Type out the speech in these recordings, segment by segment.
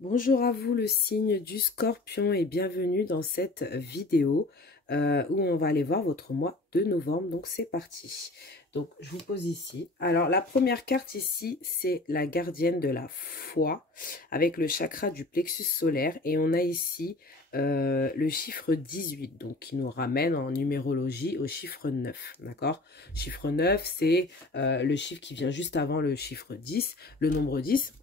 Bonjour à vous le signe du Scorpion et bienvenue dans cette vidéo où on va aller voir votre mois de novembre. Donc c'est parti. Donc je vous pose ici. Alors la première carte ici c'est la gardienne de la foi avec le chakra du plexus solaire et on a ici le chiffre 18 donc qui nous ramène en numérologie au chiffre 9. D'accord? Chiffre 9 c'est le chiffre qui vient juste avant le chiffre 10, le nombre 10.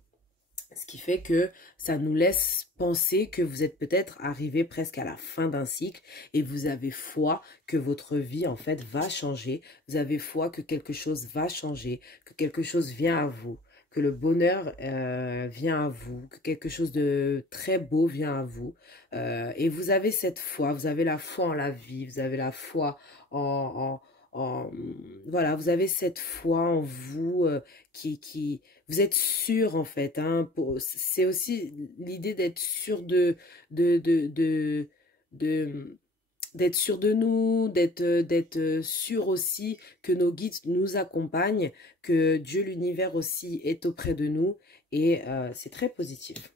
Ce qui fait que ça nous laisse penser que vous êtes peut-être arrivé presque à la fin d'un cycle et vous avez foi que votre vie en fait va changer. Vous avez foi que quelque chose va changer, que quelque chose vient à vous, que le bonheur vient à vous, que quelque chose de très beau vient à vous. Et vous avez cette foi, vous avez la foi en la vie, vous avez la foi en, voilà, vous avez cette foi en vous qui vous êtes sûr en fait, hein, c'est aussi l'idée d'être sûr de, de, de, de- d'être sûr de nous, d'être sûr aussi que nos guides nous accompagnent, que Dieu, l'univers aussi est auprès de nous et c'est très positif.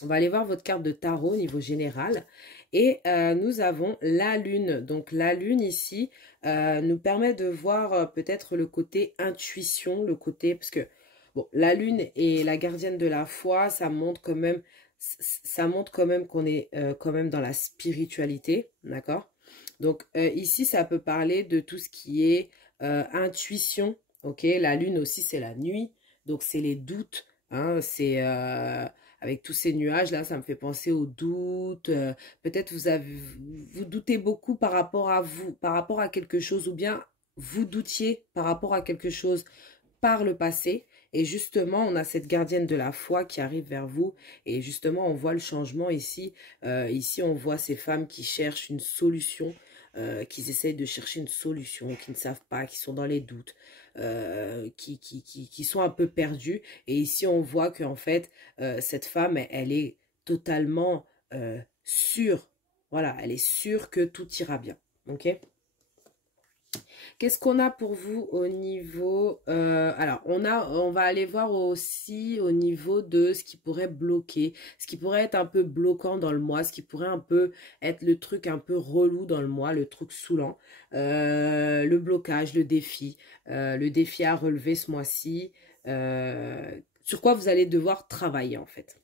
On va aller voir votre carte de tarot au niveau général. Et nous avons la lune. Donc la lune ici nous permet de voir peut-être le côté intuition, le côté... Parce que bon, la lune et la gardienne de la foi, ça montre quand même qu'on est quand même dans la spiritualité. D'accord? Donc ici, ça peut parler de tout ce qui est intuition. Ok? La lune aussi, c'est la nuit. Donc c'est les doutes. Hein, c'est... avec tous ces nuages là, ça me fait penser aux doutes. Peut-être vous doutez beaucoup par rapport à vous, par rapport à quelque chose, ou bien vous doutiez par rapport à quelque chose par le passé. Et justement, on a cette gardienne de la foi qui arrive vers vous. Et justement, on voit le changement ici. Ici, on voit ces femmes qui cherchent une solution, qui essayent de chercher une solution, qui ne savent pas, qui sont dans les doutes, qui sont un peu perdues. Et ici, on voit qu'en fait, cette femme, elle est totalement sûre. Voilà, elle est sûre que tout ira bien. Ok? Qu'est-ce qu'on a pour vous au niveau... alors, on va aller voir aussi au niveau de ce qui pourrait bloquer, ce qui pourrait être un peu bloquant dans le mois, ce qui pourrait un peu être le truc un peu relou dans le mois, le truc saoulant, le blocage, le défi à relever ce mois-ci, sur quoi vous allez devoir travailler en fait.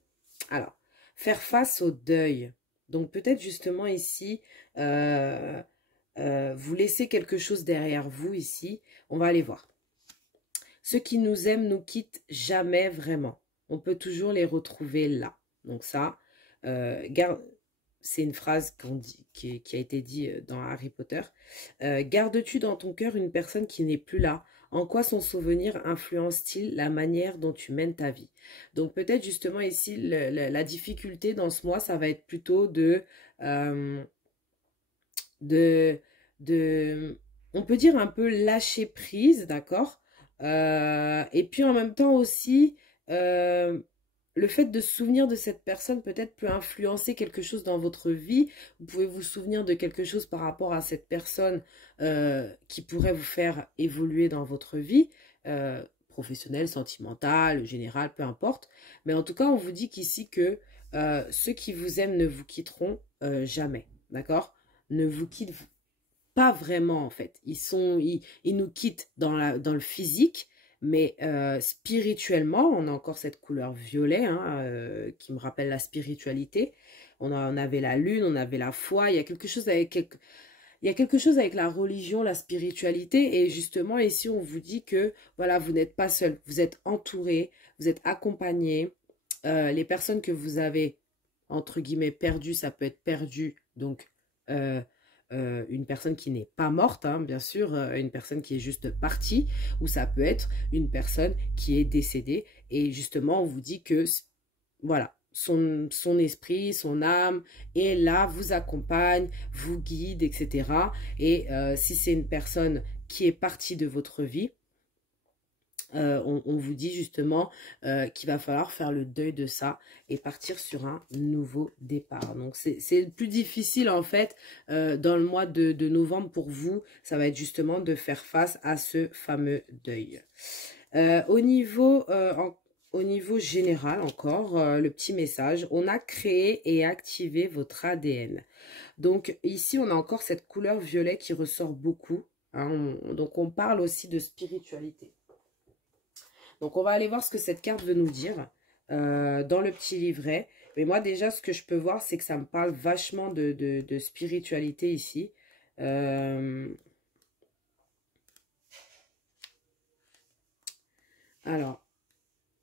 Alors, faire face au deuil. Donc peut-être justement ici... vous laissez quelque chose derrière vous ici. On va aller voir. Ceux qui nous aiment nous quittent jamais vraiment. On peut toujours les retrouver là. Donc ça, c'est une phrase qui a été dit dans Harry Potter. Gardes-tu dans ton cœur une personne qui n'est plus là? En quoi son souvenir influence-t-il la manière dont tu mènes ta vie? Donc peut-être justement ici, la difficulté dans ce mois, ça va être plutôt euh, de, on peut dire un peu lâcher prise, d'accord? Et puis en même temps aussi, euh, le fait de se souvenir de cette personne peut-être peut influencer quelque chose dans votre vie. Vous pouvez vous souvenir de quelque chose par rapport à cette personne qui pourrait vous faire évoluer dans votre vie, professionnelle, sentimentale, générale, peu importe. Mais en tout cas, on vous dit qu'ici que ceux qui vous aiment ne vous quitteront jamais, d'accord? Ne vous quittent pas vraiment en fait. Ils nous quittent dans le physique, mais spirituellement, on a encore cette couleur violet hein, qui me rappelle la spiritualité. On avait la lune, on avait la foi. Il y a quelque chose avec la religion, la spiritualité. Et justement, ici, on vous dit que voilà, vous n'êtes pas seul. Vous êtes entouré, vous êtes accompagné. Les personnes que vous avez, entre guillemets, perdues, ça peut être perdu. Donc, euh, une personne qui n'est pas morte, hein, bien sûr, une personne qui est juste partie, ou ça peut être une personne qui est décédée. Et justement, on vous dit que, voilà, son esprit, son âme est là, vous accompagne, vous guide, etc. Et si c'est une personne qui est partie de votre vie, on vous dit justement qu'il va falloir faire le deuil de ça et partir sur un nouveau départ. Donc c'est le plus difficile en fait dans le mois de novembre pour vous, ça va être justement de faire face à ce fameux deuil. Au niveau au niveau général encore, le petit message, on a créé et activé votre ADN. Donc ici, on a encore cette couleur violet qui ressort beaucoup. Hein, donc on parle aussi de spiritualité. Donc on va aller voir ce que cette carte veut nous dire dans le petit livret. Mais moi déjà, ce que je peux voir, c'est que ça me parle vachement de spiritualité ici. Alors,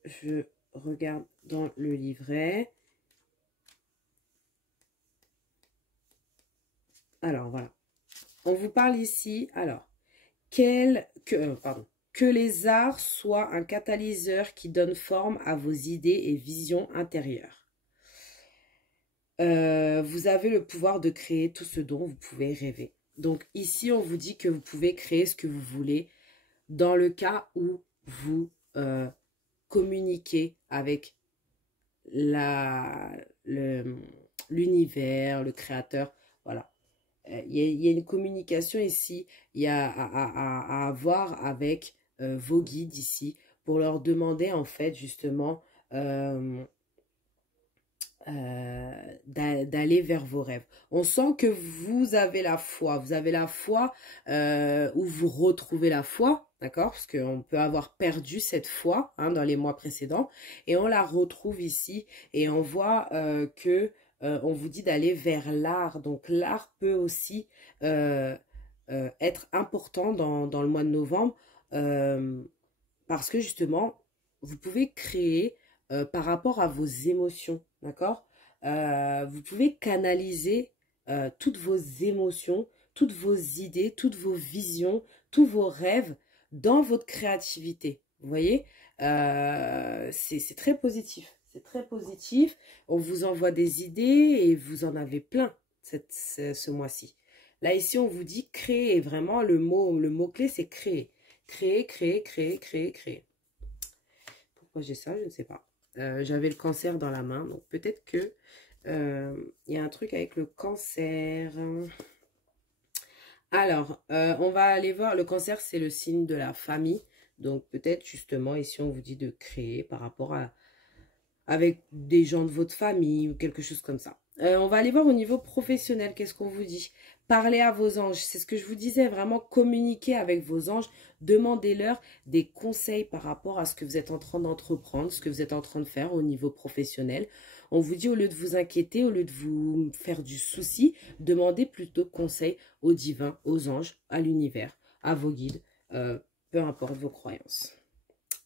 je regarde dans le livret. Alors, voilà. On vous parle ici, alors, que les arts soient un catalyseur qui donne forme à vos idées et visions intérieures. Vous avez le pouvoir de créer tout ce dont vous pouvez rêver. Donc ici, on vous dit que vous pouvez créer ce que vous voulez dans le cas où vous communiquez avec l'univers, le créateur. Voilà. Il y a une communication ici, il y a à avoir avec vos guides ici pour leur demander en fait justement d'aller vers vos rêves. On sent que vous avez la foi où vous retrouvez la foi, d'accord? Parce qu'on peut avoir perdu cette foi hein, dans les mois précédents et on la retrouve ici et on voit que on vous dit d'aller vers l'art. Donc l'art peut aussi être important dans le mois de novembre parce que justement, vous pouvez créer par rapport à vos émotions, d'accord? Vous pouvez canaliser toutes vos émotions, toutes vos idées, toutes vos visions, tous vos rêves dans votre créativité. Vous voyez, c'est très positif. C'est très positif. On vous envoie des idées et vous en avez plein ce mois-ci. Là, ici, on vous dit créer. Vraiment, le mot-clé, c'est créer. Créer, créer, créer, créer, créer. Pourquoi j'ai ça, je ne sais pas. J'avais le cancer dans la main, donc peut-être que il y a un truc avec le cancer. Alors, on va aller voir. Le cancer, c'est le signe de la famille. Donc, peut-être justement, ici, on vous dit de créer par rapport avec des gens de votre famille ou quelque chose comme ça. On va aller voir au niveau professionnel, qu'est-ce qu'on vous dit? Parlez à vos anges, c'est ce que je vous disais, vraiment communiquer avec vos anges, demandez-leur des conseils par rapport à ce que vous êtes en train d'entreprendre, ce que vous êtes en train de faire au niveau professionnel. On vous dit au lieu de vous inquiéter, au lieu de vous faire du souci, demandez plutôt conseil aux divins, aux anges, à l'univers, à vos guides, peu importe vos croyances.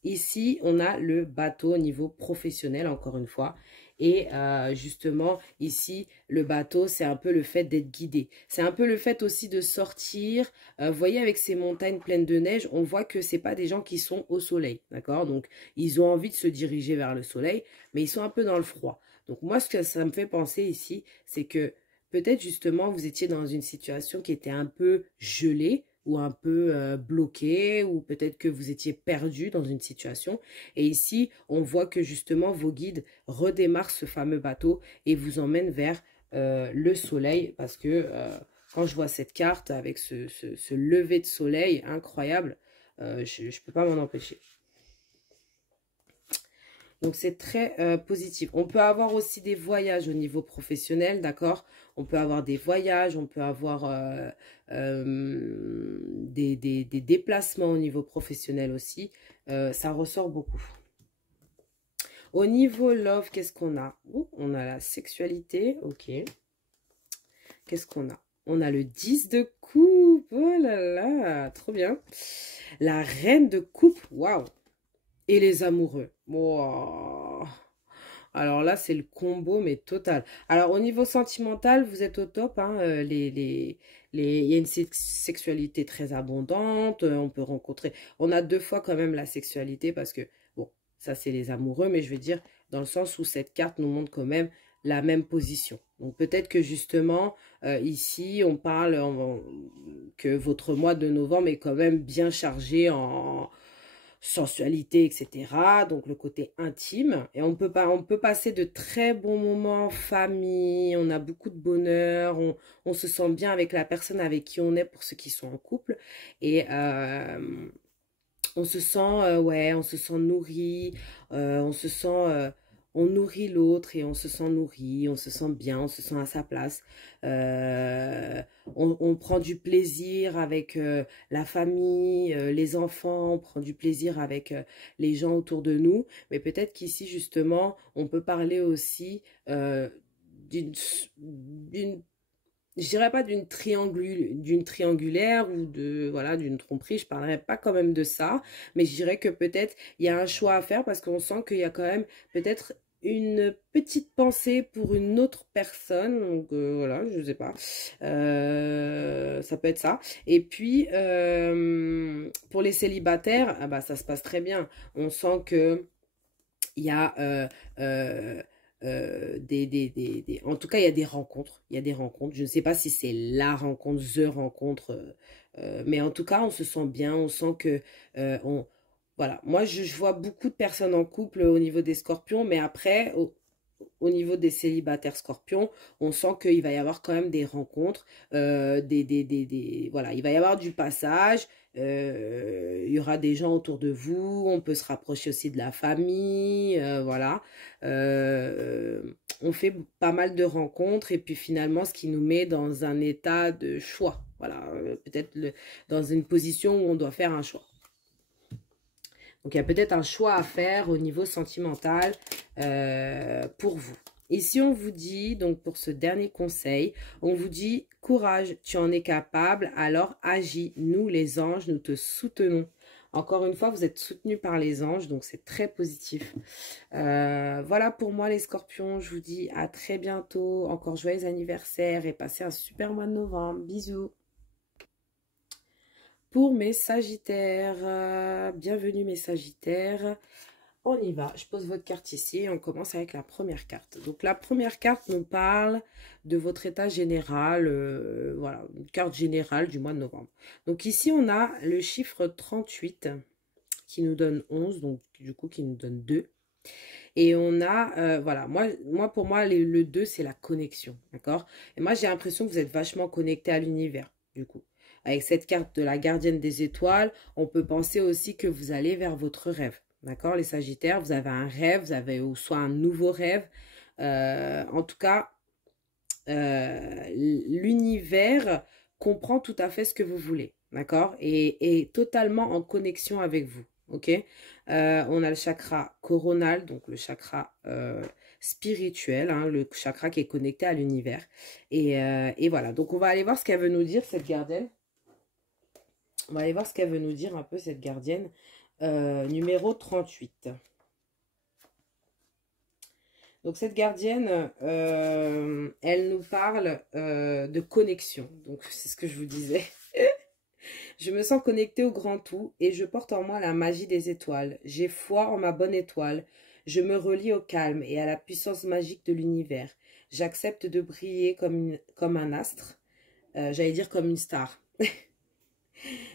Ici, on a le bateau au niveau professionnel, encore une fois. Et justement, ici, le bateau, c'est un peu le fait d'être guidé. C'est un peu le fait aussi de sortir. Vous voyez, avec ces montagnes pleines de neige, on voit que ce n'est pas des gens qui sont au soleil. D'accord? Donc, ils ont envie de se diriger vers le soleil, mais ils sont un peu dans le froid. Donc, moi, ce que ça me fait penser ici, c'est que peut-être justement, vous étiez dans une situation qui était un peu gelée, ou un peu bloqué, ou peut-être que vous étiez perdu dans une situation. Et ici, on voit que justement, vos guides redémarrent ce fameux bateau et vous emmènent vers le soleil. Parce que quand je vois cette carte avec ce lever de soleil incroyable, je ne peux pas m'en empêcher. Donc, c'est très positif. On peut avoir aussi des voyages au niveau professionnel, d'accord? On peut avoir des voyages, on peut avoir des déplacements au niveau professionnel aussi. Ça ressort beaucoup. Au niveau love, qu'est-ce qu'on a? On a la sexualité, ok. Qu'est-ce qu'on a? On a le 10 de coupe, oh là là, trop bien. La reine de coupe, waouh. Et les amoureux. Wow. Alors là, c'est le combo, mais total. Alors, au niveau sentimental, vous êtes au top. Hein, il y a une sexualité très abondante. On peut rencontrer... On a 2 fois quand même la sexualité parce que, bon, ça, c'est les amoureux. Mais je veux dire, dans le sens où cette carte nous montre quand même la même position. Donc, peut-être que justement, ici, on parle que votre mois de novembre est quand même bien chargé en sensualité, etc. Donc, le côté intime. Et on peut passer de très bons moments en famille. On a beaucoup de bonheur. On se sent bien avec la personne avec qui on est pour ceux qui sont en couple. Et on se sent, ouais, on se sent nourri, on se sent, on nourrit l'autre et on se sent nourri, on se sent bien, on se sent à sa place. On prend du plaisir avec la famille, les enfants, on prend du plaisir avec les gens autour de nous. Mais peut-être qu'ici, justement, on peut parler aussi d'une d'une je dirais pas d'une triangulaire ou de voilà d'une tromperie, je parlerai pas quand même de ça, mais je dirais que peut-être il y a un choix à faire parce qu'on sent qu'il y a quand même peut-être une petite pensée pour une autre personne, donc voilà, je sais pas, ça peut être ça. Et puis pour les célibataires, ah bah ça se passe très bien. On sent que il y a en tout cas il y a des rencontres, il y a des rencontres, je ne sais pas si c'est la rencontre, the rencontre, mais en tout cas on se sent bien, on sent que voilà, moi je vois beaucoup de personnes en couple au niveau des scorpions, mais après au niveau des célibataires scorpions, on sent qu'il va y avoir quand même des rencontres, voilà, il va y avoir du passage, il y aura des gens autour de vous, on peut se rapprocher aussi de la famille, voilà. On fait pas mal de rencontres et puis finalement, ce qui nous met dans un état de choix, voilà, peut-être dans une position où on doit faire un choix. Donc, il y a peut-être un choix à faire au niveau sentimental pour vous. Ici, on vous dit, donc pour ce dernier conseil, on vous dit, courage, tu en es capable, alors agis. Nous, les anges, nous te soutenons. Encore une fois, vous êtes soutenus par les anges, donc c'est très positif. Voilà pour moi, les scorpions. Je vous dis à très bientôt. Encore joyeux anniversaire et passez un super mois de novembre. Bisous. Pour mes sagittaires, bienvenue mes sagittaires, on y va, je pose votre carte ici et on commence avec la première carte. Donc la première carte nous parle de votre état général, voilà, une carte générale du mois de novembre. Donc ici on a le chiffre 38 qui nous donne 11, donc du coup qui nous donne 2. Et on a, voilà, pour moi le 2 c'est la connexion, d'accord? Et moi j'ai l'impression que vous êtes vachement connecté à l'univers, du coup. Avec cette carte de la gardienne des étoiles, on peut penser aussi que vous allez vers votre rêve. D'accord, les Sagittaires, vous avez un rêve, vous avez ou soit un nouveau rêve. En tout cas, l'univers comprend tout à fait ce que vous voulez. D'accord, et est totalement en connexion avec vous. Ok, on a le chakra coronal, donc le chakra spirituel, hein, le chakra qui est connecté à l'univers. Et voilà, donc on va aller voir ce qu'elle veut nous dire, cette gardienne. On va aller voir ce qu'elle veut nous dire un peu, cette gardienne. Numéro 38. Donc, cette gardienne, elle nous parle de connexion. Donc, c'est ce que je vous disais. Je me sens connectée au grand tout et je porte en moi la magie des étoiles. J'ai foi en ma bonne étoile. Je me relie au calme et à la puissance magique de l'univers. J'accepte de briller comme un astre. J'allais dire comme une star.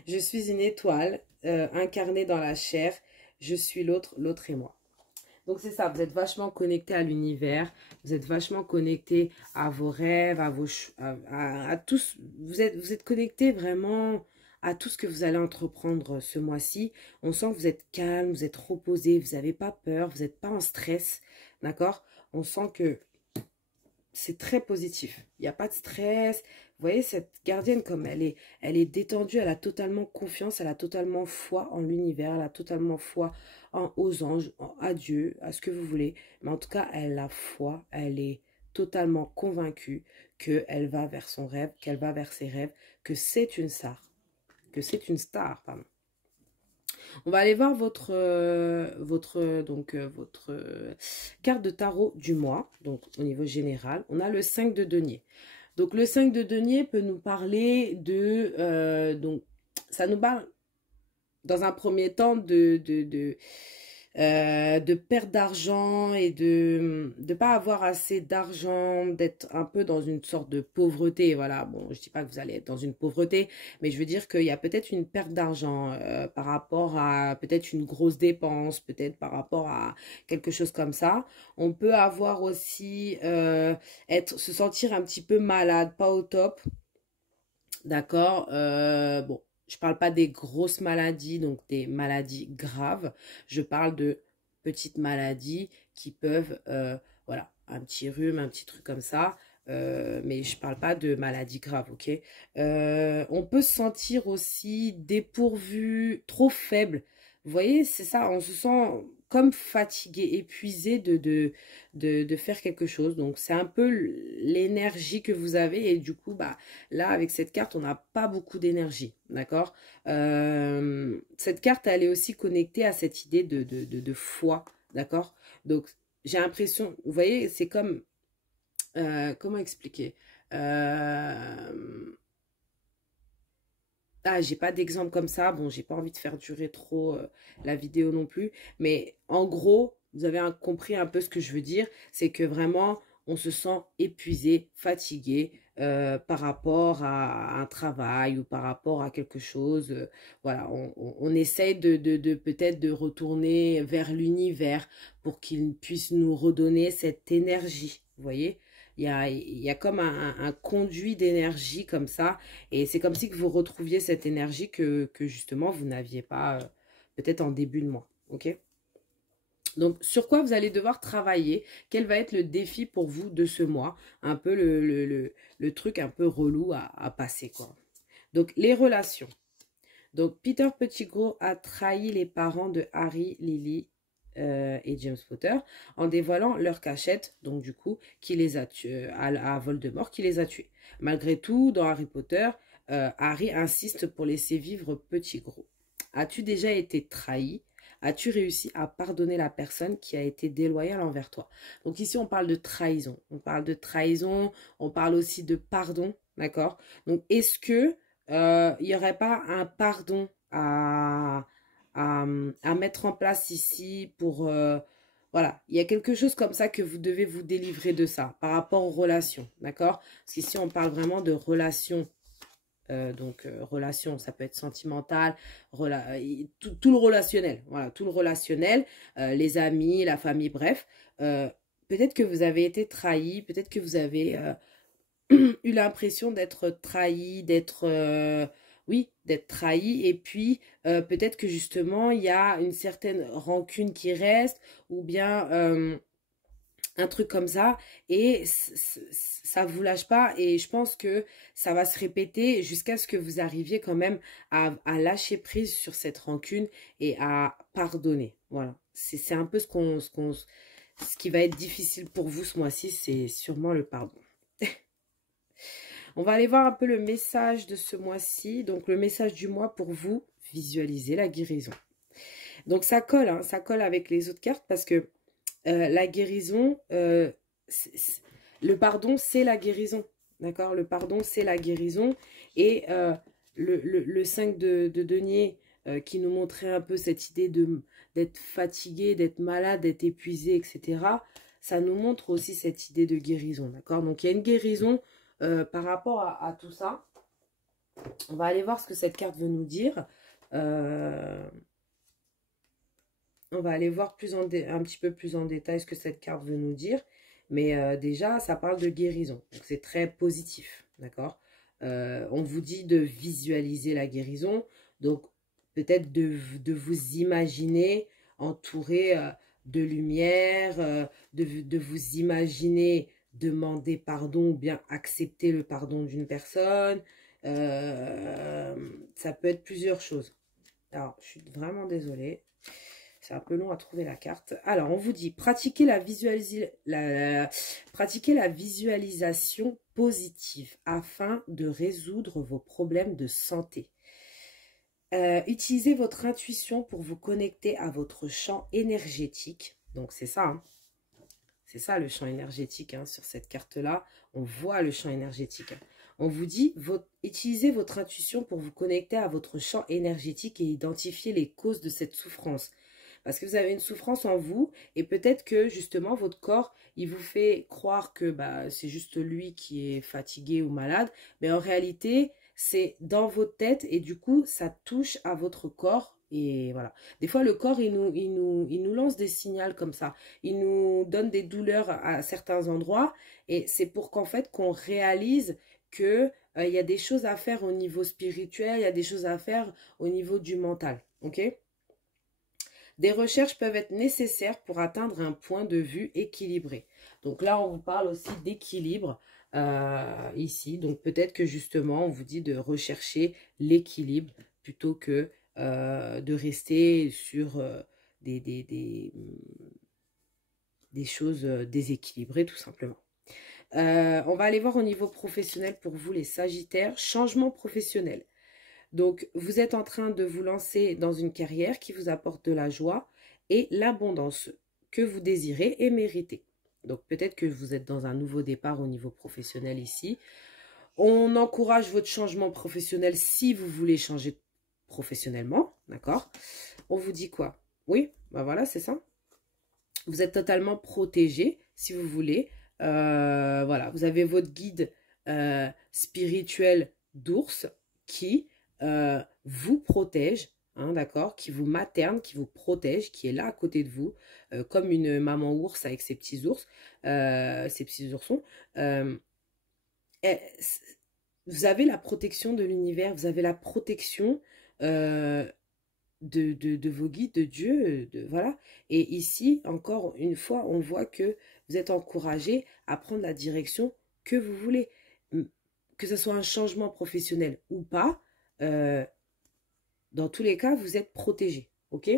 Je suis une étoile incarnée dans la chair. Je suis l'autre, l'autre est moi. Donc c'est ça, vous êtes vachement connecté à l'univers, vous êtes vachement connecté à vos rêves, à tous. Vous êtes connecté vraiment à tout ce que vous allez entreprendre ce mois-ci. On sent que vous êtes calme, vous êtes reposé, vous n'avez pas peur, vous n'êtes pas en stress, d'accord? On sent que c'est très positif. Il n'y a pas de stress. Vous voyez, cette gardienne, comme elle est détendue, elle a totalement confiance, elle a totalement foi en l'univers, elle a totalement foi aux anges, à Dieu, à ce que vous voulez. Mais en tout cas, elle a foi, elle est totalement convaincue qu'elle va vers son rêve, qu'elle va vers ses rêves, que c'est une star. Que c'est une star, pardon. On va aller voir votre carte de tarot du mois, donc au niveau général. On a le 5 de denier. Donc le 5 de denier peut nous parler de... donc ça nous parle dans un premier temps de perte d'argent et de pas avoir assez d'argent, d'être un peu dans une sorte de pauvreté. Voilà, bon, je dis pas que vous allez être dans une pauvreté, mais je veux dire qu'il y a peut-être une perte d'argent par rapport à peut-être une grosse dépense, peut-être par rapport à quelque chose comme ça. On peut avoir aussi se sentir un petit peu malade, pas au top. D'accord, bon. Je parle pas des grosses maladies, donc des maladies graves. Je parle de petites maladies qui peuvent, voilà, un petit rhume, un petit truc comme ça. Mais je parle pas de maladies graves, ok? On peut se sentir aussi dépourvu, trop faible. Vous voyez, c'est ça, on se sent comme fatigué, épuisé de faire quelque chose. Donc, c'est un peu l'énergie que vous avez. Et du coup, bah, là, avec cette carte, on n'a pas beaucoup d'énergie, d'accord? Cette carte, elle est aussi connectée à cette idée de foi, d'accord? Donc, j'ai l'impression, vous voyez, c'est comme, comment expliquer? Ah, j'ai pas d'exemple comme ça. Bon, j'ai pas envie de faire durer trop la vidéo non plus. Mais en gros, vous avez compris un peu ce que je veux dire. C'est que vraiment, on se sent épuisé, fatigué par rapport à un travail ou par rapport à quelque chose. Voilà, on essaye de peut-être de retourner vers l'univers pour qu'il puisse nous redonner cette énergie. Vous voyez? Il y a comme un conduit d'énergie comme ça. Et c'est comme si que vous retrouviez cette énergie que justement vous n'aviez pas peut-être en début de mois. Ok? Donc, sur quoi vous allez devoir travailler? Quel va être le défi pour vous de ce mois? Un peu le truc un peu relou à passer, quoi. Donc, les relations. Donc, Peter Pettigrew a trahi les parents de Harry, Lily et James Potter en dévoilant leur cachette, donc du coup, qui les a tués, à Voldemort, qui les a tués. Malgré tout, dans Harry Potter, Harry insiste pour laisser vivre Pettigrew. As-tu déjà été trahi? As-tu réussi à pardonner la personne qui a été déloyale envers toi? Donc ici, on parle de trahison. On parle de trahison, on parle aussi de pardon, d'accord? Donc, est-ce que il n'y aurait pas un pardon à mettre en place ici pour... voilà, il y a quelque chose comme ça que vous devez vous délivrer de ça par rapport aux relations, d'accord? Parce qu'ici, on parle vraiment de relations. Relation, ça peut être sentimental, tout le relationnel, voilà, tout le relationnel, les amis, la famille, bref. Peut-être que vous avez été trahi, peut-être que vous avez eu l'impression d'être trahi, oui, d'être trahi, et puis peut-être que justement, il y a une certaine rancune qui reste, ou bien un truc comme ça, et ça vous lâche pas, et je pense que ça va se répéter jusqu'à ce que vous arriviez quand même à lâcher prise sur cette rancune et à pardonner. Voilà, c'est un peu ce qui va être difficile pour vous ce mois-ci, c'est sûrement le pardon. On va aller voir un peu le message de ce mois-ci. Donc, le message du mois pour vous, visualiser la guérison. Donc, ça colle, hein, ça colle avec les autres cartes parce que la guérison, le pardon, c'est la guérison. D'accord? Le pardon, c'est la guérison. Et le 5 de denier qui nous montrait un peu cette idée d'être fatigué, d'être malade, d'être épuisé, etc. Ça nous montre aussi cette idée de guérison. D'accord? Donc, il y a une guérison par rapport à tout ça. On va aller voir ce que cette carte veut nous dire. On va aller voir un petit peu plus en détail ce que cette carte veut nous dire. Mais déjà, ça parle de guérison. Donc, c'est très positif. D'accord? On vous dit de visualiser la guérison. Donc, peut-être de vous imaginer entouré de lumière, de vous imaginer demander pardon ou bien accepter le pardon d'une personne. Ça peut être plusieurs choses. Alors, je suis vraiment désolée. C'est un peu long à trouver la carte. Alors, on vous dit, pratiquez la visualisation positive afin de résoudre vos problèmes de santé. Utilisez votre intuition pour vous connecter à votre champ énergétique. Donc, c'est ça, hein. C'est ça le champ énergétique, hein, sur cette carte-là. On voit le champ énergétique. On vous dit, utilisez votre intuition pour vous connecter à votre champ énergétique et identifier les causes de cette souffrance. Parce que vous avez une souffrance en vous et peut-être que justement votre corps, il vous fait croire que bah, c'est juste lui qui est fatigué ou malade. Mais en réalité, c'est dans votre tête et du coup, ça touche à votre corps Et voilà. Des fois, le corps, il nous lance des signaux comme ça. Il nous donne des douleurs à certains endroits. Et c'est pour qu'en fait, qu'on réalise que il y a des choses à faire au niveau spirituel, il y a des choses à faire au niveau du mental. Ok? Des recherches peuvent être nécessaires pour atteindre un point de vue équilibré. Donc là, on vous parle aussi d'équilibre ici. Donc peut-être que justement, on vous dit de rechercher l'équilibre plutôt que de rester sur des choses déséquilibrées tout simplement. On va aller voir au niveau professionnel pour vous les Sagittaires. Changement professionnel. Donc, vous êtes en train de vous lancer dans une carrière qui vous apporte de la joie et l'abondance que vous désirez et méritez. Donc, peut-être que vous êtes dans un nouveau départ au niveau professionnel ici. On encourage votre changement professionnel si vous voulez changer professionnellement, d'accord? On vous dit quoi? Oui, ben voilà, c'est ça. Vous êtes totalement protégé si vous voulez. Voilà, vous avez votre guide spirituel d'ours qui vous protège, hein, d'accord, qui vous materne, qui vous protège, qui est là à côté de vous, comme une maman ours avec ses petits ours, ses petits oursons. Et vous avez la protection de l'univers, vous avez la protection de vos guides, de Dieu, voilà. Et ici, encore une fois, on voit que vous êtes encouragé à prendre la direction que vous voulez. Que ce soit un changement professionnel ou pas, dans tous les cas, vous êtes protégé, ok?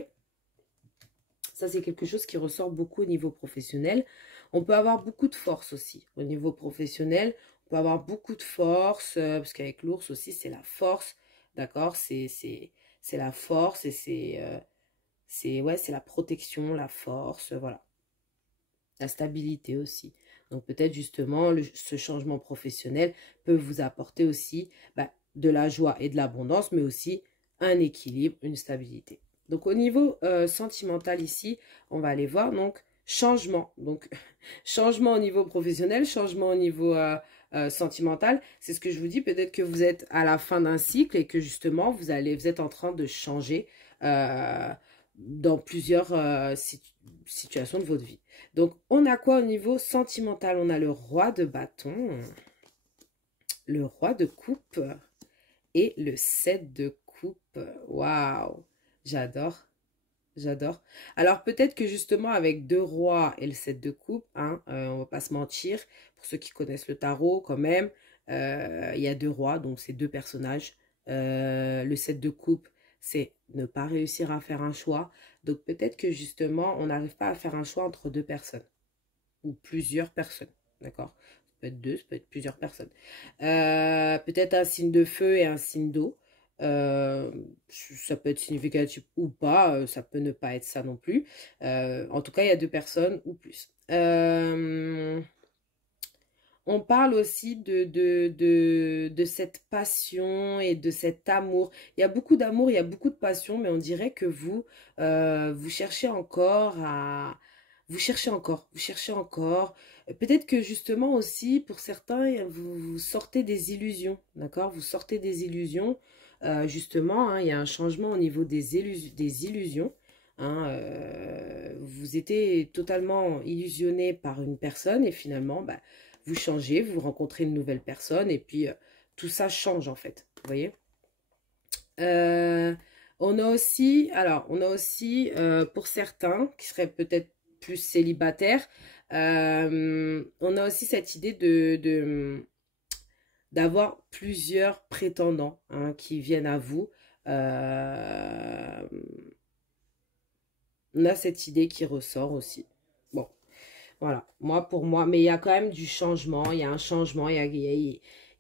Ça, c'est quelque chose qui ressort beaucoup au niveau professionnel. On peut avoir beaucoup de force aussi au niveau professionnel. On peut avoir beaucoup de force, parce qu'avec l'ours aussi, c'est la force, d'accord? C'est la force et c'est la protection, la force, voilà. La stabilité aussi. Donc peut-être justement, ce changement professionnel peut vous apporter aussi de la joie et de l'abondance, mais aussi un équilibre, une stabilité. Donc au niveau sentimental ici, on va aller voir donc changement. Donc changement au niveau professionnel, changement au niveau sentimental. C'est ce que je vous dis, peut-être que vous êtes à la fin d'un cycle et que justement vous êtes en train de changer dans plusieurs situations de votre vie. Donc, on a quoi au niveau sentimental? On a le roi de bâton, le roi de coupe et le 7 de coupe. Waouh! J'adore, j'adore. Alors, peut-être que justement, avec deux rois et le 7 de coupe, hein, on va pas se mentir, pour ceux qui connaissent le tarot quand même, il y a deux rois, donc c'est deux personnages. Le 7 de coupe, c'est ne pas réussir à faire un choix. Donc peut-être que justement, on n'arrive pas à faire un choix entre deux personnes ou plusieurs personnes, d'accord? Ça peut être deux, ça peut être plusieurs personnes. Peut-être un signe de feu et un signe d'eau. Ça peut être significatif ou pas, ça peut ne pas être ça non plus. En tout cas, il y a deux personnes ou plus. On parle aussi de cette passion et de cet amour. Il y a beaucoup d'amour, il y a beaucoup de passion, mais on dirait que vous cherchez encore à... Vous cherchez encore, vous cherchez encore. Peut-être que justement aussi, pour certains, vous sortez des illusions, d'accord? Vous sortez des illusions. Justement, hein, il y a un changement au niveau des illusions. Hein, vous étiez totalement illusionné par une personne et finalement, vous changez, vous rencontrez une nouvelle personne et puis tout ça change en fait, vous voyez. On a aussi, pour certains qui seraient peut-être plus célibataires, on a aussi cette idée d'avoir plusieurs prétendants, hein, qui viennent à vous. On a cette idée qui ressort aussi. Bon, voilà, pour moi, mais il y a quand même du changement, il y a un changement, il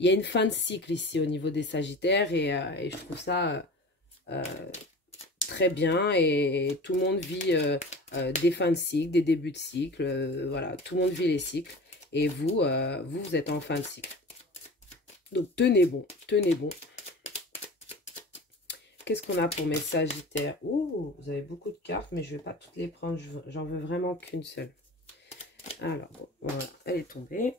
y a une fin de cycle ici au niveau des Sagittaires et je trouve ça très bien et tout le monde vit des fins de cycle, des débuts de cycle, voilà, tout le monde vit les cycles et vous êtes en fin de cycle. Donc tenez bon, tenez bon. Qu'est-ce qu'on a pour mes Sagittaires? Oh, vous avez beaucoup de cartes, mais je ne vais pas toutes les prendre, j'en veux vraiment qu'une seule. Alors, bon, voilà, elle est tombée.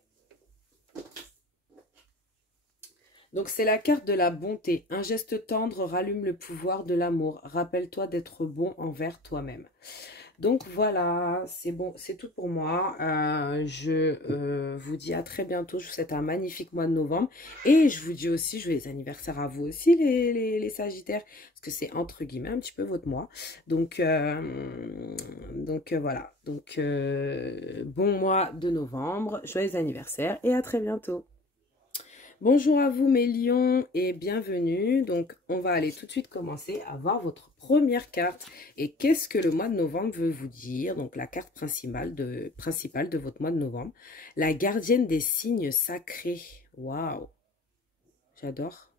Donc, c'est la carte de la bonté. Un geste tendre rallume le pouvoir de l'amour. Rappelle-toi d'être bon envers toi-même. Donc, voilà, c'est bon, c'est tout pour moi. Je vous dis à très bientôt. Je vous souhaite un magnifique mois de novembre. Et je vous dis aussi, joyeux anniversaire à vous aussi, les Sagittaires. Parce que c'est entre guillemets un petit peu votre mois. Donc voilà. Donc, bon mois de novembre. Joyeux anniversaire et à très bientôt. Bonjour à vous mes lions et bienvenue. Donc on va aller tout de suite commencer à voir votre première carte. Et qu'est-ce que le mois de novembre veut vous dire? Donc la carte principale de votre mois de novembre. La gardienne des signes sacrés. Waouh! J'adore.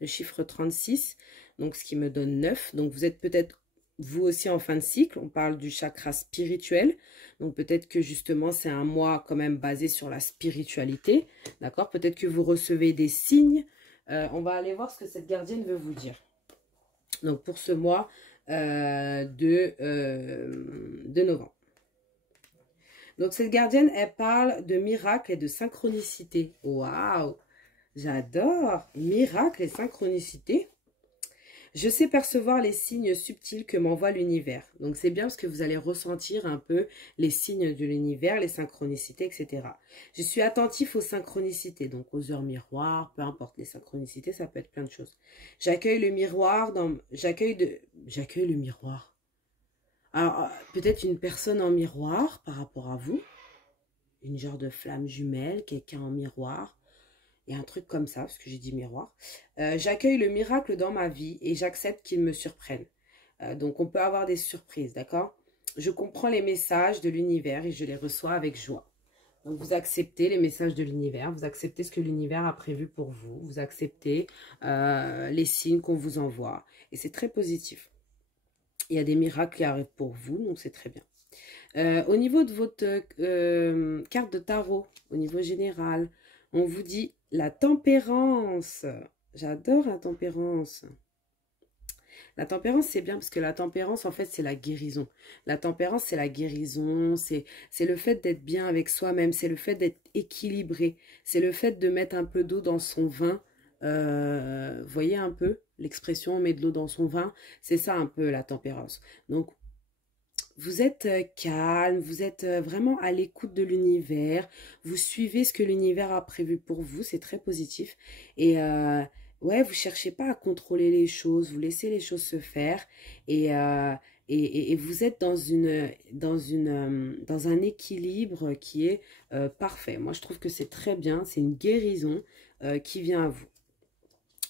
Le chiffre 36, donc ce qui me donne 9. Donc vous êtes peut-être vous aussi en fin de cycle, on parle du chakra spirituel, donc peut-être que justement c'est un mois quand même basé sur la spiritualité, d'accord? Peut-être que vous recevez des signes, on va aller voir ce que cette gardienne veut vous dire. Donc pour ce mois de novembre. Donc cette gardienne, elle parle de miracles et de synchronicité. Waouh! J'adore! Miracles et synchronicité. Je sais percevoir les signes subtils que m'envoie l'univers. Donc, c'est bien parce que vous allez ressentir un peu les signes de l'univers, les synchronicités, etc. Je suis attentif aux synchronicités, donc aux heures miroirs, peu importe les synchronicités, ça peut être plein de choses. J'accueille le miroir j'accueille le miroir. Alors, peut-être une personne en miroir par rapport à vous. Une genre de flamme jumelle, quelqu'un en miroir. Et un truc comme ça, parce que j'ai dit miroir. J'accueille le miracle dans ma vie et j'accepte qu'il me surprenne. Donc, on peut avoir des surprises, d'accord? Je comprends les messages de l'univers et je les reçois avec joie. Donc, vous acceptez les messages de l'univers, vous acceptez ce que l'univers a prévu pour vous, vous acceptez les signes qu'on vous envoie. Et c'est très positif. Il y a des miracles qui arrivent pour vous, donc c'est très bien. Au niveau de votre carte de tarot, au niveau général, on vous dit la tempérance. J'adore la tempérance. La tempérance, c'est bien parce que la tempérance, en fait, c'est la guérison. La tempérance, c'est la guérison. C'est le fait d'être bien avec soi-même. C'est le fait d'être équilibré. C'est le fait de mettre un peu d'eau dans son vin. Voyez un peu l'expression, on met de l'eau dans son vin. C'est ça un peu la tempérance. Donc, vous êtes calme, vous êtes vraiment à l'écoute de l'univers, vous suivez ce que l'univers a prévu pour vous, c'est très positif. Et ouais, vous cherchez pas à contrôler les choses, vous laissez les choses se faire et vous êtes dans un équilibre qui est parfait. Moi, je trouve que c'est très bien, c'est une guérison qui vient à vous.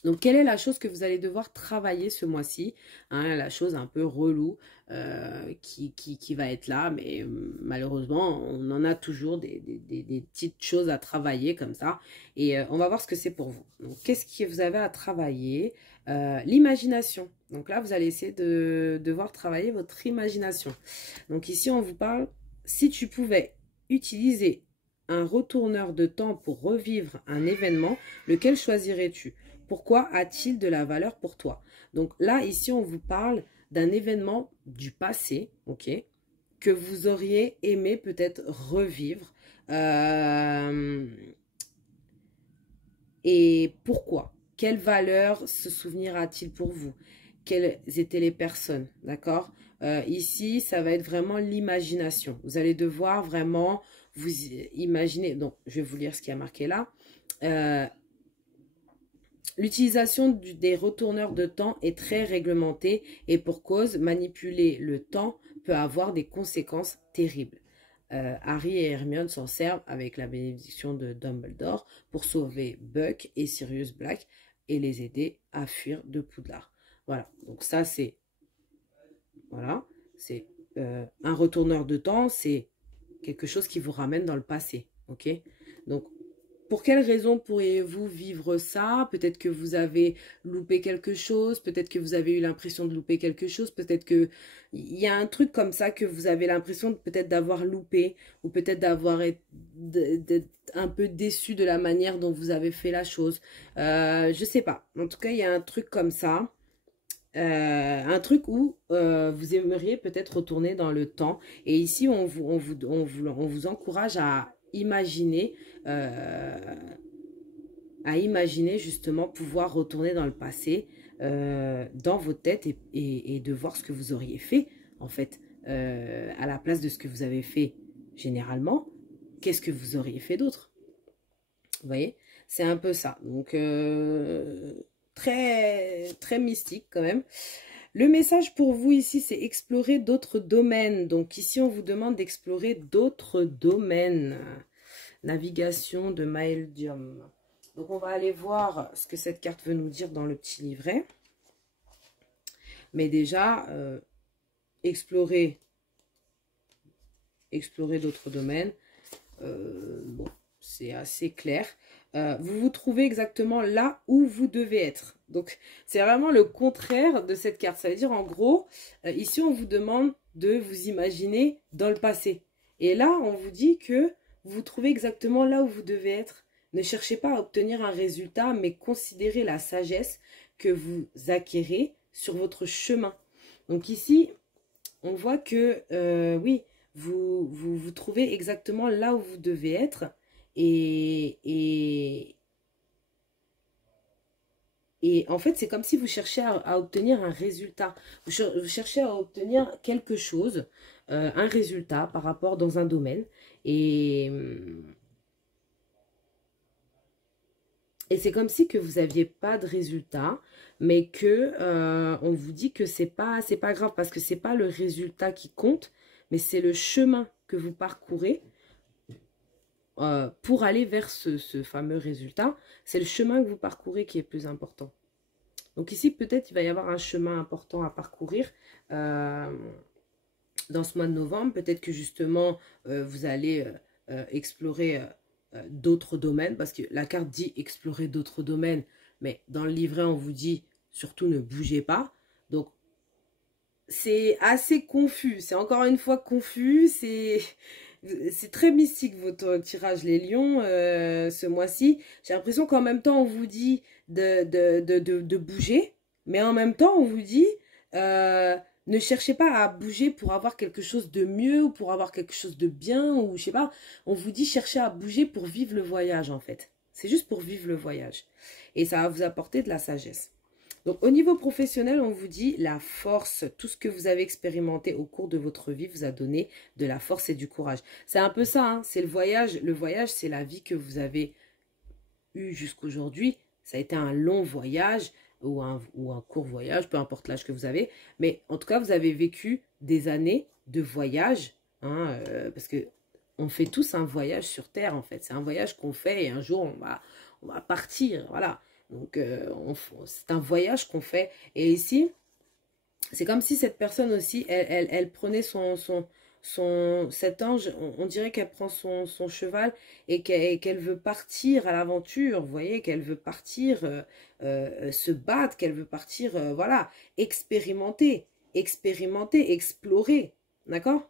Donc, quelle est la chose que vous allez devoir travailler ce mois-ci, hein, la chose un peu relou qui va être là, mais malheureusement, on en a toujours des petites choses à travailler comme ça. Et on va voir ce que c'est pour vous. Donc, qu'est-ce que vous avez à travailler? L'imagination. Donc là, vous allez essayer de devoir travailler votre imagination. Donc ici, on vous parle, si tu pouvais utiliser un retourneur de temps pour revivre un événement, lequel choisirais-tu? Pourquoi a-t-il de la valeur pour toi? Donc là, ici, on vous parle d'un événement du passé, ok, que vous auriez aimé peut-être revivre. Et pourquoi? Quelle valeur ce souvenir a-t-il pour vous? Quelles étaient les personnes, d'accord? Ici, ça va être vraiment l'imagination. Vous allez devoir vraiment vous imaginer. Donc, je vais vous lire ce qui a marqué là. L'utilisation des retourneurs de temps est très réglementée et pour cause, manipuler le temps peut avoir des conséquences terribles. Harry et Hermione s'en servent avec la bénédiction de Dumbledore pour sauver Buck et Sirius Black et les aider à fuir de Poudlard. Voilà, donc ça c'est un retourneur de temps, c'est quelque chose qui vous ramène dans le passé, ok? Donc pour quelle raison pourriez-vous vivre ça? Peut-être que vous avez loupé quelque chose, peut-être que vous avez eu l'impression de louper quelque chose, peut-être que il y a un truc comme ça que vous avez l'impression peut-être d'avoir loupé, ou peut-être d'avoir été un peu déçu de la manière dont vous avez fait la chose. Je sais pas. En tout cas, il y a un truc comme ça. Un truc où vous aimeriez peut-être retourner dans le temps. Et ici, on vous encourage à imaginer à imaginer justement pouvoir retourner dans le passé, dans votre tête et de voir ce que vous auriez fait, en fait, à la place de ce que vous avez fait généralement. Qu'est-ce que vous auriez fait d'autre? Vous voyez? C'est un peu ça. Donc, très, très mystique quand même. Le message pour vous ici, c'est explorer d'autres domaines. Donc ici, on vous demande d'explorer d'autres domaines. Navigation de Maeldium. Donc on va aller voir ce que cette carte veut nous dire dans le petit livret. Mais déjà, explorer d'autres domaines. Bon, c'est assez clair. Vous vous trouvez exactement là où vous devez être. Donc, c'est vraiment le contraire de cette carte. Ça veut dire, en gros, ici, on vous demande de vous imaginer dans le passé. Et là, on vous dit que vous vous trouvez exactement là où vous devez être. Ne cherchez pas à obtenir un résultat, mais considérez la sagesse que vous acquérez sur votre chemin. Donc ici, on voit que, oui, vous trouvez exactement là où vous devez être. Et en fait, c'est comme si vous cherchiez à obtenir un résultat. Vous cherchez à obtenir quelque chose, un résultat par rapport dans un domaine. Et c'est comme si que vous n'aviez pas de résultat, mais que on vous dit que c'est pas grave parce que c'est pas le résultat qui compte, mais c'est le chemin que vous parcourez pour aller vers ce fameux résultat. C'est le chemin que vous parcourez qui est plus important. Donc ici, peut-être il va y avoir un chemin important à parcourir dans ce mois de novembre. Peut-être que justement, vous allez explorer d'autres domaines, parce que la carte dit explorer d'autres domaines, mais dans le livret, on vous dit surtout ne bougez pas. Donc, c'est assez confus. C'est encore une fois confus. C'est très mystique votre tirage, les lions, ce mois-ci. J'ai l'impression qu'en même temps, on vous dit de bouger, mais en même temps, on vous dit ne cherchez pas à bouger pour avoir quelque chose de mieux ou pour avoir quelque chose de bien, ou je sais pas. On vous dit chercher à bouger pour vivre le voyage, en fait. C'est juste pour vivre le voyage. Et ça va vous apporter de la sagesse. Donc, au niveau professionnel, on vous dit la force. Tout ce que vous avez expérimenté au cours de votre vie vous a donné de la force et du courage. C'est un peu ça, hein, c'est le voyage. Le voyage, c'est la vie que vous avez eue jusqu'aujourd'hui. Ça a été un long voyage ou un court voyage, peu importe l'âge que vous avez. Mais en tout cas, vous avez vécu des années de voyage, hein, parce que on fait tous un voyage sur Terre, en fait. C'est un voyage qu'on fait et un jour, on va partir, voilà. Donc, c'est un voyage qu'on fait. Et ici, c'est comme si cette personne aussi, elle prenait cet ange, on dirait qu'elle prend son cheval et qu'elle veut partir à l'aventure, vous voyez, qu'elle veut partir se battre, qu'elle veut partir, voilà, expérimenter, explorer, d'accord?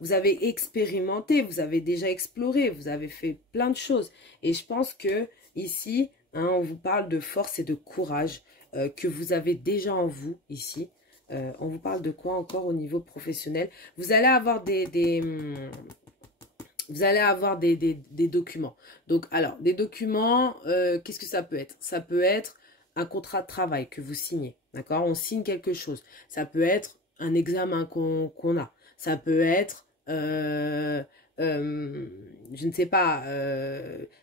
Vous avez expérimenté, vous avez déjà exploré, vous avez fait plein de choses. Et je pense que ici, hein, on vous parle de force et de courage que vous avez déjà en vous ici. On vous parle de quoi encore au niveau professionnel? Vous allez avoir vous allez avoir des documents. Donc, alors, des documents, qu'est-ce que ça peut être? Ça peut être un contrat de travail que vous signez, d'accord? On signe quelque chose. Ça peut être un examen qu'on a. Ça peut être, je ne sais pas,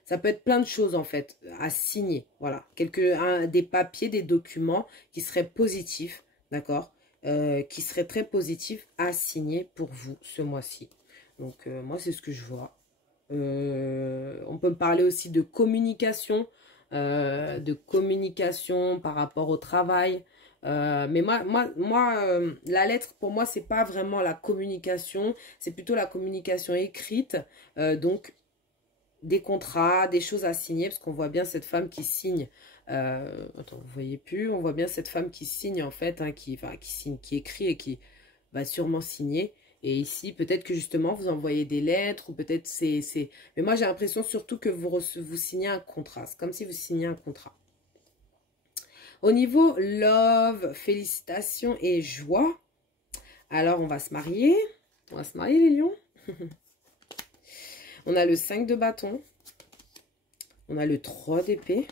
ça peut être plein de choses en fait à signer. Voilà, des papiers, des documents qui seraient positifs, d'accord? Qui seraient très positifs à signer pour vous ce mois-ci. Donc, moi, c'est ce que je vois. On peut me parler aussi de communication par rapport au travail. Mais la lettre, pour moi, c'est pas vraiment la communication. C'est plutôt la communication écrite. Donc, des contrats, des choses à signer. Parce qu'on voit bien cette femme qui signe. Attends, vous voyez plus. On voit bien cette femme qui signe, en fait. Hein, qui signe, qui écrit et qui va sûrement signer. Et ici, peut-être que justement, vous envoyez des lettres ou peut-être c'est... Mais moi, j'ai l'impression surtout que vous signez un contrat. C'est comme si vous signiez un contrat. Au niveau love, félicitations et joie. Alors, on va se marier. On va se marier, les lions. On a le 5 de bâton. On a le 3 d'épée.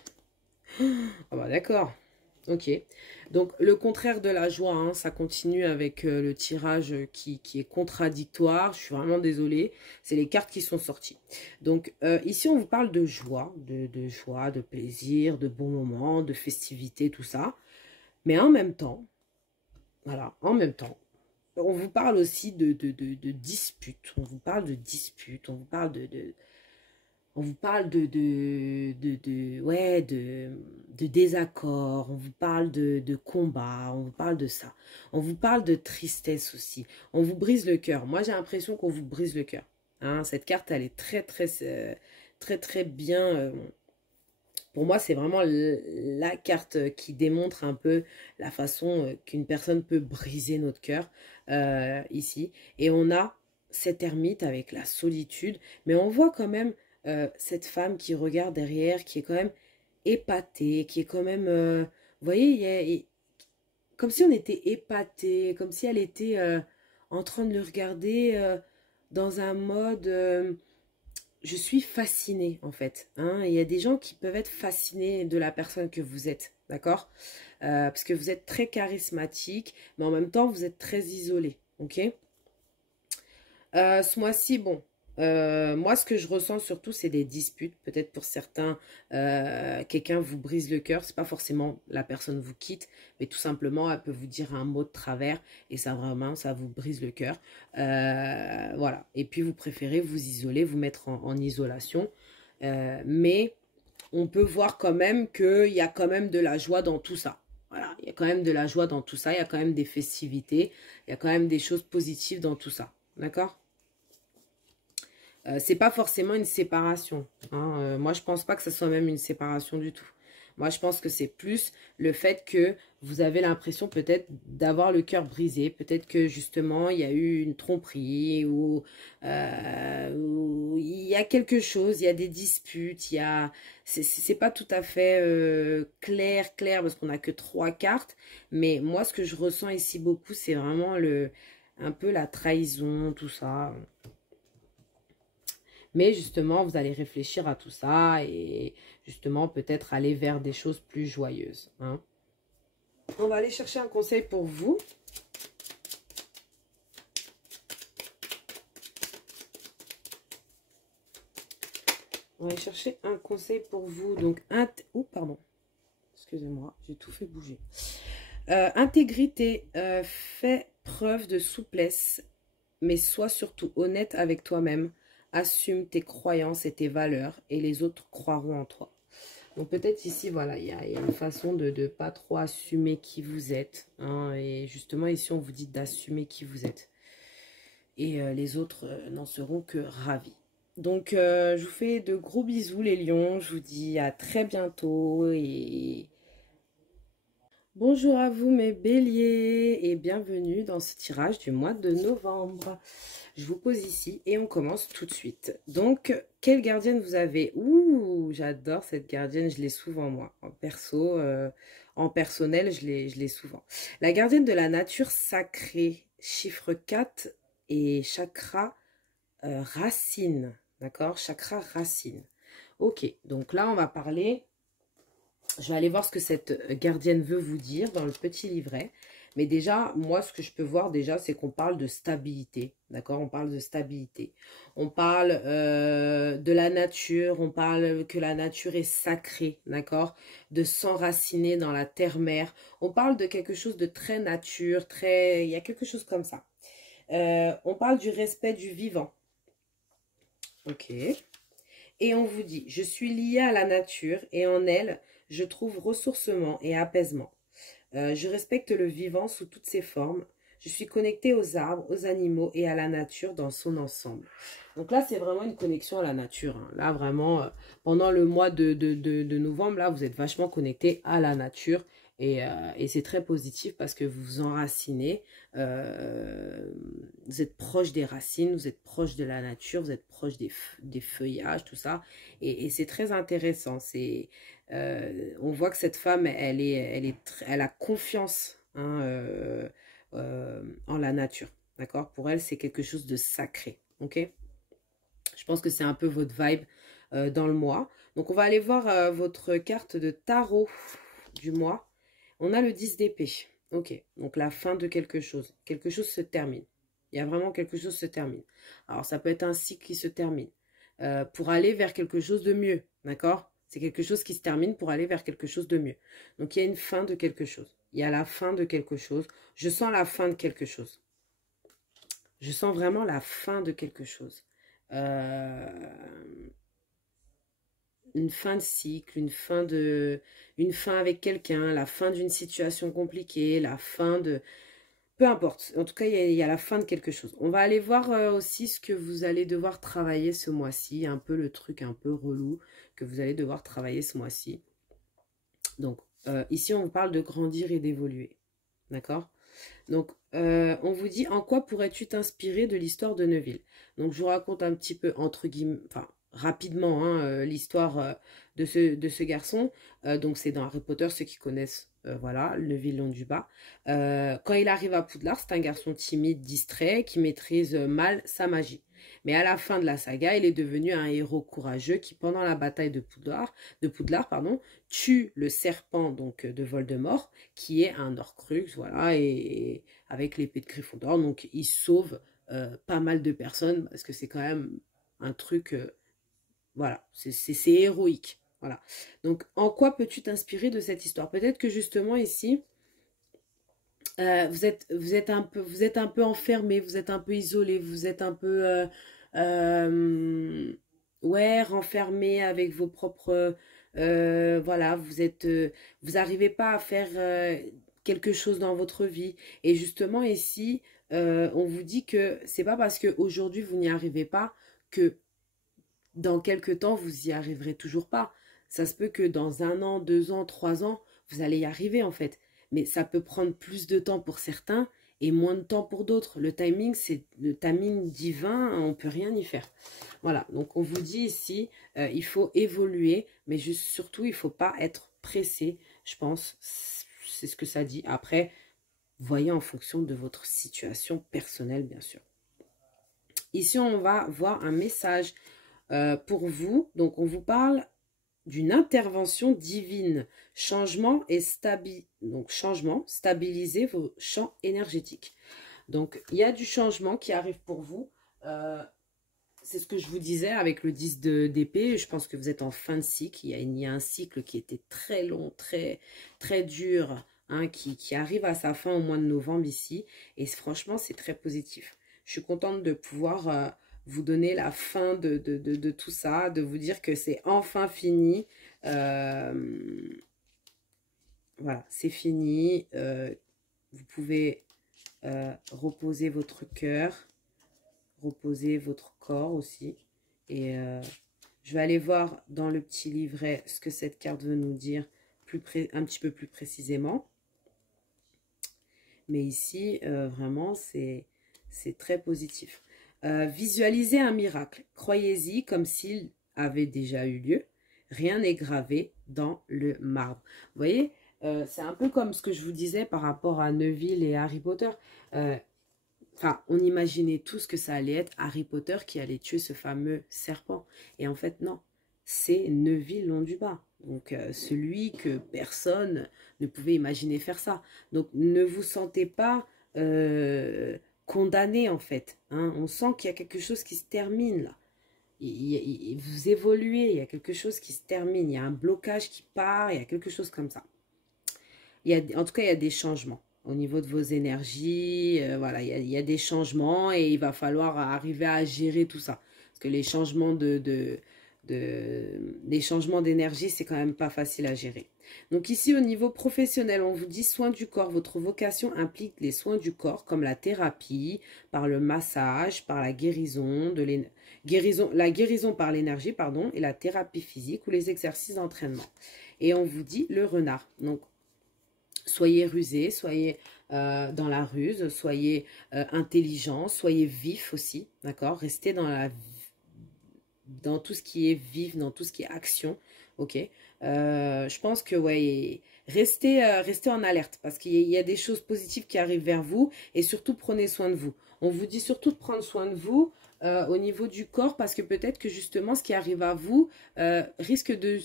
Ah bah d'accord. Ok. Donc, le contraire de la joie, hein, ça continue avec le tirage qui est contradictoire. Je suis vraiment désolée. C'est les cartes qui sont sorties. Donc, ici, on vous parle de joie, joie, de plaisir, de bons moments, de festivités, tout ça. Mais en même temps, voilà, en même temps, on vous parle aussi de disputes. On vous parle de disputes. On vous parle on vous parle ouais, de désaccords, on vous parle de combats, on vous parle de ça. On vous parle de tristesse aussi. On vous brise le cœur. Moi, j'ai l'impression qu'on vous brise le cœur. Hein, cette carte, elle est très bien. Pour moi, c'est vraiment la carte qui démontre un peu la façon qu'une personne peut briser notre cœur ici. Et on a cet ermite avec la solitude, mais on voit quand même cette femme qui regarde derrière, qui est quand même épatée, qui est quand même... vous voyez, comme si on était épaté, comme si elle était en train de le regarder dans un mode... je suis fascinée, en fait. Hein. Il y a des gens qui peuvent être fascinés de la personne que vous êtes, d'accord parce que vous êtes très charismatique, mais en même temps, vous êtes très isolé, ok ce mois-ci, bon, moi, ce que je ressens surtout, c'est des disputes. Peut-être pour certains, quelqu'un vous brise le cœur. C'est pas forcément la personne vous quitte, mais tout simplement, elle peut vous dire un mot de travers et ça vraiment, ça vous brise le cœur. Voilà. Et puis, vous préférez vous isoler, vous mettre en isolation. Mais on peut voir quand même qu'il y a quand même de la joie dans tout ça. Voilà, il y a quand même de la joie dans tout ça. Il y a quand même des festivités. Il y a quand même des choses positives dans tout ça. D'accord ? C'est pas forcément une séparation. Hein. Moi, je pense pas que ce soit même une séparation du tout. Moi, je pense que c'est plus le fait que vous avez l'impression peut-être d'avoir le cœur brisé. Peut-être que justement, il y a eu une tromperie ou il y a quelque chose, il y a des disputes. C'est pas tout à fait clair parce qu'on n'a que 3 cartes. Mais moi, ce que je ressens ici beaucoup, c'est vraiment un peu la trahison, tout ça. Mais justement, vous allez réfléchir à tout ça et justement peut-être aller vers des choses plus joyeuses. Hein. On va aller chercher un conseil pour vous. On va aller chercher un conseil pour vous. Donc, pardon. Excusez-moi, j'ai tout fait bouger. Intégrité, fais preuve de souplesse, mais sois surtout honnête avec toi-même. Assume tes croyances et tes valeurs et les autres croiront en toi. Donc peut-être ici, voilà, il y a une façon de ne pas trop assumer qui vous êtes. Hein, et justement, ici, on vous dit d'assumer qui vous êtes. Et les autres n'en seront que ravis. Donc, je vous fais de gros bisous, les lions. Je vous dis à très bientôt. Et bonjour à vous, mes béliers. Et bienvenue dans ce tirage du mois de novembre. Je vous pose ici et on commence tout de suite. Donc, quelle gardienne vous avez? Ouh, j'adore cette gardienne, je l'ai souvent moi. En perso, en personnel, je l'ai souvent. La gardienne de la nature sacrée, chiffre 4 et chakra racine. D'accord? Chakra racine. Ok, donc là, on va parler... Je vais aller voir ce que cette gardienne veut vous dire dans le petit livret. Mais déjà, moi, ce que je peux voir déjà, c'est qu'on parle de stabilité. D'accord? On parle de stabilité. On parle de la nature. On parle que la nature est sacrée. D'accord? De s'enraciner dans la terre-mère. On parle de quelque chose de très nature. Il y a quelque chose comme ça. On parle du respect du vivant. Ok. Et on vous dit, je suis liée à la nature et en elle, je trouve ressourcement et apaisement. Je respecte le vivant sous toutes ses formes. Je suis connectée aux arbres, aux animaux et à la nature dans son ensemble. Donc là, c'est vraiment une connexion à la nature. Hein. Là, vraiment, pendant le mois de novembre, là, vous êtes vachement connecté à la nature. Et c'est très positif parce que vous vous enracinez. Vous êtes proche des racines, vous êtes proche de la nature, vous êtes proche des feuillages, tout ça. Et c'est très intéressant. On voit que cette femme, elle a confiance hein, en la nature. D'accord? Pour elle, c'est quelque chose de sacré. Ok? Je pense que c'est un peu votre vibe dans le mois. Donc, on va aller voir votre carte de tarot du mois. On a le 10 d'épée. Ok, donc la fin de quelque chose. Quelque chose se termine. Il y a vraiment quelque chose qui se termine. Alors, ça peut être un cycle qui se termine pour aller vers quelque chose de mieux. D'accord? C'est quelque chose qui se termine pour aller vers quelque chose de mieux. Donc, il y a une fin de quelque chose. Il y a la fin de quelque chose. Je sens la fin de quelque chose. Je sens vraiment la fin de quelque chose. Une fin de cycle, une fin avec quelqu'un, la fin d'une situation compliquée, la fin de... Peu importe. En tout cas, il y a la fin de quelque chose. On va aller voir aussi ce que vous allez devoir travailler ce mois-ci. Un peu le truc un peu relou que vous allez devoir travailler ce mois-ci. Donc, ici, on vous parle de grandir et d'évoluer. D'accord? Donc, on vous dit, en quoi pourrais-tu t'inspirer de l'histoire de Neuville? Donc, je vous raconte un petit peu, entre guillemets, enfin, rapidement, hein, l'histoire de ce garçon. Donc, c'est dans Harry Potter, ceux qui connaissent, voilà, Neville Londubat. Quand il arrive à Poudlard, c'est un garçon timide, distrait, qui maîtrise mal sa magie. Mais à la fin de la saga, il est devenu un héros courageux qui, pendant la bataille de Poudlard, pardon, tue le serpent donc de Voldemort, qui est un Horcrux, voilà, et avec l'épée de Gryffondor. Donc, il sauve pas mal de personnes parce que c'est quand même un truc, voilà, c'est héroïque. Voilà. Donc, en quoi peux-tu t'inspirer de cette histoire? Peut-être que justement ici, vous êtes un peu enfermé, vous êtes un peu isolé, vous êtes un peu ouais, renfermé avec vos propres voilà, vous n'arrivez pas à faire quelque chose dans votre vie. Et justement ici, on vous dit que c'est pas parce que aujourd'hui vous n'y arrivez pas que dans quelques temps vous y arriverez toujours pas. Ça se peut que dans 1 an, 2 ans, 3 ans, vous allez y arriver en fait. Mais ça peut prendre plus de temps pour certains et moins de temps pour d'autres. Le timing, c'est le timing divin, on peut rien y faire. Voilà, donc on vous dit ici, il faut évoluer, mais juste surtout, il faut pas être pressé, je pense. C'est ce que ça dit. Après, voyez en fonction de votre situation personnelle, bien sûr. Ici, on va voir un message pour vous. Donc, on vous parle d'une intervention divine. Changement et donc, changement, stabiliser vos champs énergétiques. Donc, il y a du changement qui arrive pour vous. C'est ce que je vous disais avec le 10 d'épée. Je pense que vous êtes en fin de cycle. Il y a un cycle qui était très long, très, très dur, hein, qui arrive à sa fin au mois de novembre ici. Et franchement, c'est très positif. Je suis contente de pouvoir vous donner la fin de tout ça, de vous dire que c'est enfin fini. Voilà, c'est fini. Vous pouvez reposer votre cœur, reposer votre corps aussi. Et je vais aller voir dans le petit livret ce que cette carte veut nous dire un petit peu plus précisément. Mais ici, vraiment, c'est très positif. Visualisez un miracle. Croyez-y comme s'il avait déjà eu lieu. Rien n'est gravé dans le marbre. Vous voyez, c'est un peu comme ce que je vous disais par rapport à Neville et Harry Potter. Enfin, on imaginait tous que ça allait être Harry Potter qui allait tuer ce fameux serpent. Et en fait, non. C'est Neville Londubat. Donc, celui que personne ne pouvait imaginer faire ça. Donc, ne vous sentez pas condamné, en fait. Hein. On sent qu'il y a quelque chose qui se termine, là. Vous évoluez, il y a quelque chose qui se termine. Il y a un blocage qui part, il y a quelque chose comme ça. En tout cas, il y a des changements. Au niveau de vos énergies, voilà, il y a des changements et il va falloir arriver à gérer tout ça. Parce que les changements les changements d'énergie, c'est quand même pas facile à gérer. Donc ici, au niveau professionnel, on vous dit soins du corps. Votre vocation implique les soins du corps, comme la thérapie, par le massage, par la guérison, la guérison par l'énergie, pardon, et la thérapie physique ou les exercices d'entraînement. Et on vous dit le renard. Donc, soyez rusé, soyez dans la ruse, soyez intelligent, soyez vif aussi, d'accord? Restez dans tout ce qui est vif, dans tout ce qui est action, ok? Je pense que, ouais, restez en alerte parce qu'il y a des choses positives qui arrivent vers vous et surtout, prenez soin de vous. On vous dit surtout de prendre soin de vous au niveau du corps, parce que peut-être que justement ce qui arrive à vous risque de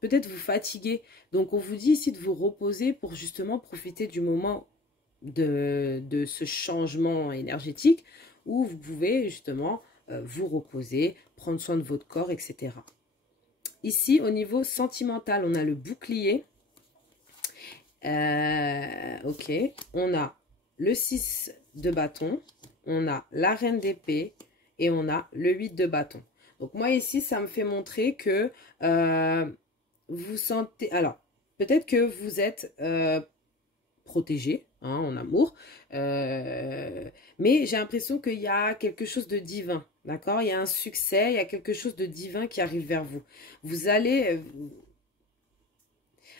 peut-être vous fatiguer. Donc on vous dit ici de vous reposer pour justement profiter du moment de ce changement énergétique où vous pouvez justement vous reposer, prendre soin de votre corps, etc. Ici, au niveau sentimental, on a le bouclier. Ok, on a le 6 de bâton, on a la reine d'épée et on a le 8 de bâton. Donc moi ici, ça me fait montrer que vous sentez... Alors, peut-être que vous êtes protégé en amour, mais j'ai l'impression qu'il y a quelque chose de divin, d'accord? Il y a un succès, il y a quelque chose de divin qui arrive vers vous. Vous allez...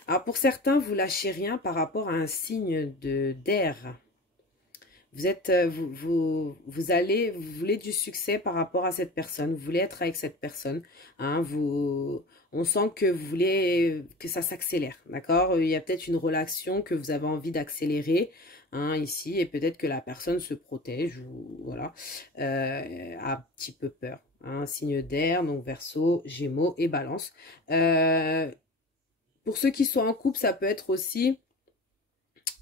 alors pour certains, vous lâchez rien par rapport à un signe d'air. Vous êtes, vous voulez du succès par rapport à cette personne. Vous voulez être avec cette personne. Hein, on sent que vous voulez que ça s'accélère, d'accord? Il y a peut-être une relation que vous avez envie d'accélérer, hein, ici, et peut-être que la personne se protège ou voilà, a un petit peu peur. Hein, signe d'air, donc Verseau, Gémeaux et Balance. Pour ceux qui sont en couple, ça peut être aussi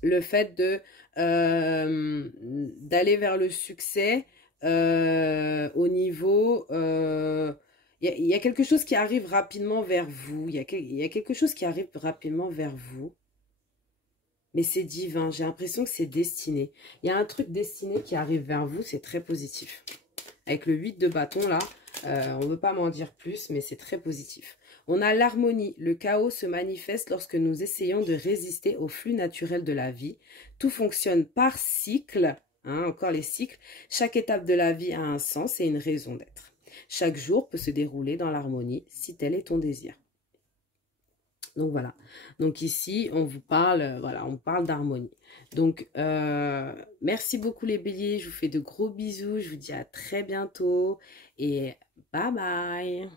le fait de d'aller vers le succès au niveau... il y a quelque chose qui arrive rapidement vers vous. Il y a quelque chose qui arrive rapidement vers vous. Mais c'est divin. J'ai l'impression que c'est destiné. Il y a un truc destiné qui arrive vers vous. C'est très positif. Avec le 8 de bâton, là, on ne veut pas m'en dire plus, mais c'est très positif. On a l'harmonie. Le chaos se manifeste lorsque nous essayons de résister au flux naturel de la vie. Tout fonctionne par cycle, hein, encore les cycles. Chaque étape de la vie a un sens et une raison d'être. Chaque jour peut se dérouler dans l'harmonie, si tel est ton désir. Donc voilà. Donc ici, on vous parle, voilà, on parle d'harmonie. Donc, merci beaucoup les béliers. Je vous fais de gros bisous. Je vous dis à très bientôt et bye bye.